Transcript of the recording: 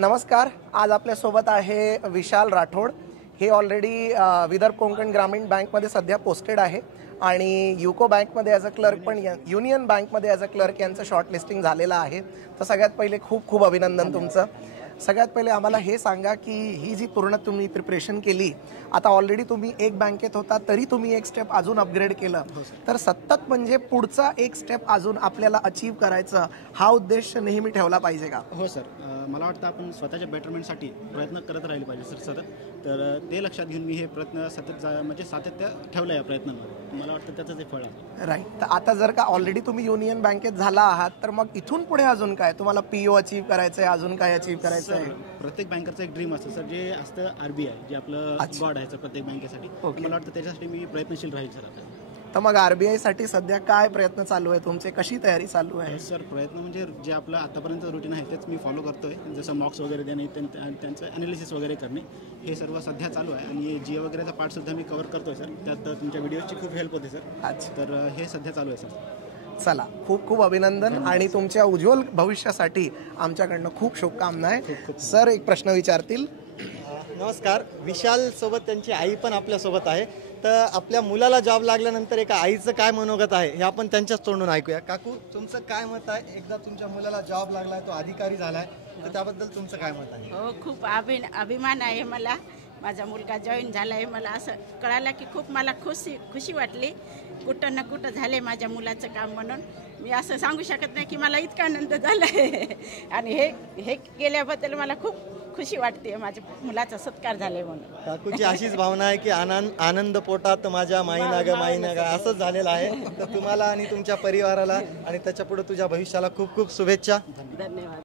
नमस्कार. आज आपल्यासोबत आहे विशाल राठोड. हे ऑलरेडी विदर्भ कोकण ग्रामीण बँकमध्ये सध्या पोस्टेड आहे आणि युको बँकमध्ये ॲज अ क्लर्क पण युनियन बँकमध्ये ॲज अ क्लर्क यांचं शॉर्ट लिस्टिंग झालेलं आहे. तर सगळ्यात पहिले खूप खूप अभिनंदन तुमचं. सगळ्यात पहिले आम्हाला हे सांगा की ही जी पूर्ण तुम्ही प्रिपरेशन केली, आता ऑलरेडी तुम्ही एक बँकेत होता तरी तुम्ही एक स्टेप अजून अपग्रेड केलं, तर सतत म्हणजे पुढचा एक स्टेप अजून आपल्याला अचीव करायचं हा उद्देश नेहमी ठेवला पाहिजे का? हो सर, मला वाटतं आपण स्वतःच्या बेटरमेंटसाठी प्रयत्न करत राहिले पाहिजे सर सतत. तर ते लक्षात घेऊन मी हे प्रयत्न सतत म्हणजे सातत्य ठेवलं आहे प्रयत्नांवर. मला वाटतं त्याचं ते फळ आहे. राईट. तर आता जर का ऑलरेडी तुम्ही युनियन बँकेत झाला आहात तर मग इथून पुढे अजून काय तुम्हाला पीओ अचीव करायचं आहे, अजून काय अचीव करायचं आहे? प्रत्येक बँकरचं एक ड्रीम असतं सर, जे असतं आरबीआय, जे आपलं गॉड आहे प्रत्येक बँकेसाठी. मला वाटतं त्याच्यासाठी मी प्रयत्नशील राहील सर. आता तर मग आरबीआय साठी सध्या काय प्रयत्न चालू आहे तुमचे, कशी तयारी चालू आहे? सर प्रयत्न म्हणजे जे आपलं आतापर्यंत रुटीन आहे तेच मी फॉलो करतोय. जसं मॉक्स वगैरे देणे, त्यांचं अनालिसिस वगैरे करणे, हे सर्व सध्या चालू आहे. आणि जिओ वगैरेचा पार्ट सुद्धा मी कव्हर करतोय सर. त्यात तुमच्या व्हिडिओची खूप हेल्प होते सर. अच्छा. तर हे सध्या चालू आहे सर. चला, खूप खूप अभिनंदन आणि तुमच्या उज्ज्वल भविष्यासाठी आमच्याकडनं खूप शुभकामना आहे. सर एक प्रश्न विचारतील. नमस्कार. विशाल सोबत त्यांची आई पण आपल्या सोबत आहे. तर आपल्या मुलाला जॉब लागल्यानंतर एका आईचं काय मनोगत आहे हे आपण त्यांच्याच तोंडून ऐकूया. काकू, तुमचं काय मत आहे? एकदा तुमच्या मुलाला जॉब लागलाय, तो अधिकारी झालाय, तर त्याबद्दल तुमचं काय मत आहे? हो, खूप अभिमान आहे मला. माझा मुलगा जॉईन झाला आहे. मला असं कळालं की खूप मला खुशी वाटली. कुठं ना कुठं झाले माझ्या मुलाचं काम म्हणून. मी असं सांगू शकत नाही की मला इतका आनंद झाला आहे. आणि हे केल्याबद्दल मला खूप खुशी वाटते. माझ्या मुलाचा सत्कार झाले म्हणून. काकूची अशीच भावना आहे की आनंद पोटात माझ्या माईना ग असंच झालेलं आहे. तर तुम्हाला आणि तुमच्या परिवाराला आणि त्याच्या पुढे तुझ्या भविष्याला खूप खूप शुभेच्छा. धन्यवाद.